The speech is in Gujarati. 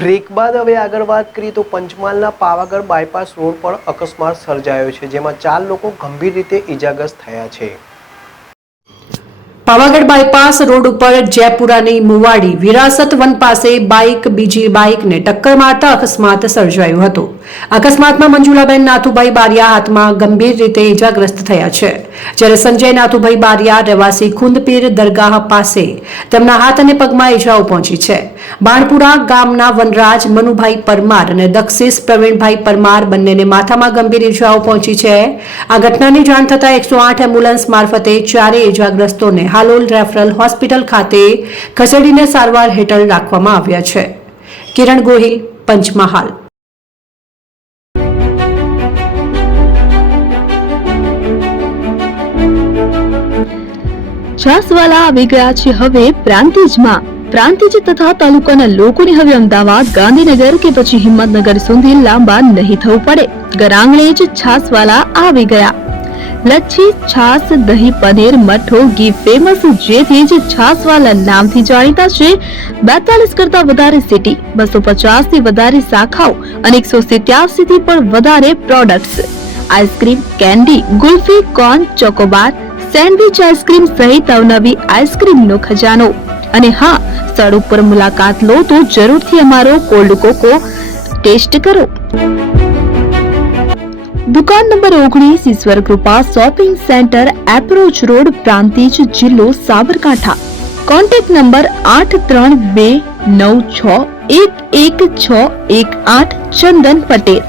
બ્રેક બાદ હવે આગળ વાત કરીએ તો પંચમહાલના પાવાગઢ બાયપાસ રોડ પર અકસ્માત સર્જાયો છે, જેમાં 4 લોકો ગંભીર રીતે ઈજાગ્રસ્ત થયા છે। પાવાગઢ બાયપાસ રોડ ઉપર જયપુરાની મુવાડી વિરાસત વન પાસે બાઇક બીજી બાઇકને ટક્કર મારતા અકસ્માત સર્જાયો હતો। અકસ્માતમાં મંજુલાબેન નાથુભાઈ બારિયા હાથમાં ગંભીર રીતે ઈજાગ્રસ્ત થયા છે, જ્યારે સંજય નાથુભાઈ બારિયા રહેવાસી ખુંદપીર દરગાહ પાસે તેમના હાથ અને પગમાં ઈજાઓ પહોંચી છે। બાણપુરા ગામના વનરાજ મનુભાઈ પરમાર અને દક્ષિશ પ્રવીણભાઈ પરમાર બંનેને માથામાં ગંભીર ઈજાઓ પહોંચી છે। આ ઘટનાની જાણ થતાં 108 એમ્બ્યુલન્સ મારફતે ચારેય ઈજાગ્રસ્તોને હાલોલ રેફરલ હોસ્પિટલ ખાતે ખસેડીને સારવાર હેઠળ રાખવામાં આવ્યા છે। કિરણ ગોહિલ, પંચમહાલ। છાસવાલા આવી ગયા છે હવે પ્રાંતિજમાં। પ્રાંતિજ તથા તાલુકાના લોકોને હવે અમદાવાદ, ગાંધીનગર કે પછી હિંમતનગર સુધી લાંબા નહીં થવું પડે। ઘર જ છાસવાલા આવી ગયા। લચ્છી, છાસ, દહીં, પનીર, મઠો, ઘી ફેમસ, જેથી જ છાસવાલા નામથી જાણીતા છે। 42 કરતા વધારે સિટી, 250 થી વધારે શાખાઓ અને 187 થી પણ વધારે products. Ice cream, candy, kulfi, corn, Chocobar, sandwich ice cream સહિત અવનવી આઈસ્ક્રીમનો ખજાનો। અને હા, સ્થળ ઉપર મુલાકાત લો તો જરૂરથી અમારો કોલ્ડ કોકો ટેસ્ટ કરો। દુકાન number 19, Ishwar Krupa shopping centre, approach road, Prantij, જિલ્લો સાબરકાંઠા। Contact number 8329611618 Chandan Patel.